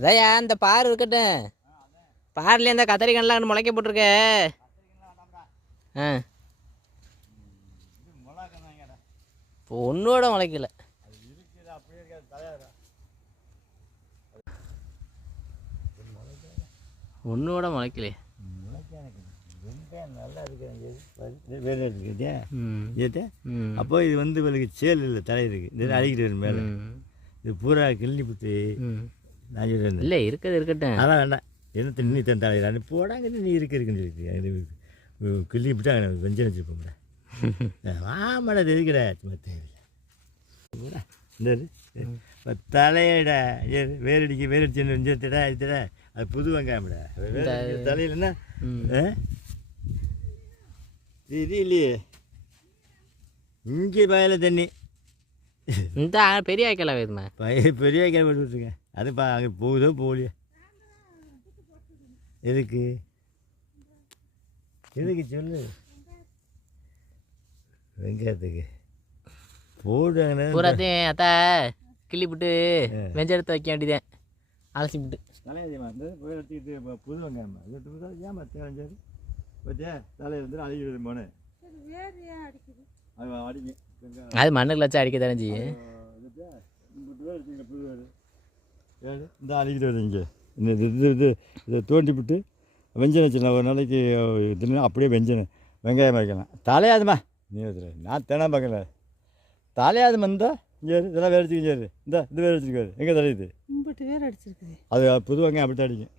அதான்யா இந்த பார் இருக்கட்டும். பாரில் இந்த கத்தரிக்கெல்லாம் முளைக்க போட்டிருக்க. ஆ இப்போ ஒன்றோட முளைக்கல. ஒன்றோட முளைக்கலையே. நல்லா வேலை இருக்குது. அப்போ இது வந்து இவளுக்கு சேல் இல்லை, தலை இருக்குது. இது அடிக்கிட்டு வரும் மேலே. இது பூரா கிள்ளி புத்து நான் சொல்லியிருந்தேன். இல்லை இருக்கிறது இருக்கட்டும், அதான் வேண்டாம். என்ன தண்ணி தன் தலையில் போடாங்க நீ இருக்குன்னு சொல்லி கிள்ளி விட்டா வெஞ்சம் வச்சுருப்போம்ல. ஆமாடா இது இருக்கிற சும்மா தேவையில்லை. இந்த தலையிட வேரடிச்சு வெஞ்சத்தடா இதுடா அது புது வெங்காயம்டா. தலையில் என்ன இது இல்லையே இங்கே பயல தண்ணி இந்த பெரிய வாய்க்கால வேணுமா? பெரிய வாய்க்கால் போட்டு விட்ருக்கேன். அது அங்கே போகுதோ போகலையே. எதுக்கு சொல்லு. வெங்காயத்துக்கு போடுவாங்கண்ணே. பூராத்தையும் அத்தா கிள்ளி விட்டு வெஞ்சம் எடுத்து வைக்க வேண்டியதேன். அலசி விட்டு தலையமா இருந்து போய் எடுத்துக்கிட்டு புது வெங்காயமா ஏமா தேவைஞ்சாரு பார்த்தியா தலையில் இருந்து அடிக்கிறது போனேன். அது அடிக்கும். அது மண்ணுக்கு வச்சு அடிக்க தானே செய்யும். புது வேறு இந்த அடிக்கிட்டு வருது. இங்கே இந்த இது இதை தோண்டி விட்டு வெஞ்சனம் வச்சிடலாம். ஒரு நாளைக்கு இதுனா அப்படியே வெங்காயம் வைக்கலாம். தலையாதுமா நீ நான் தினா பார்க்கல. தலையாதுமா இருந்தால் இங்கே இதெல்லாம் வேறு அடிச்சுக்க. இந்த இது வேறு அடிச்சிருக்காரு. எங்கே தலையுது வேறு அடிச்சிருக்குது. அது புது வெங்காயம் அப்படி தான் அடிக்கும்.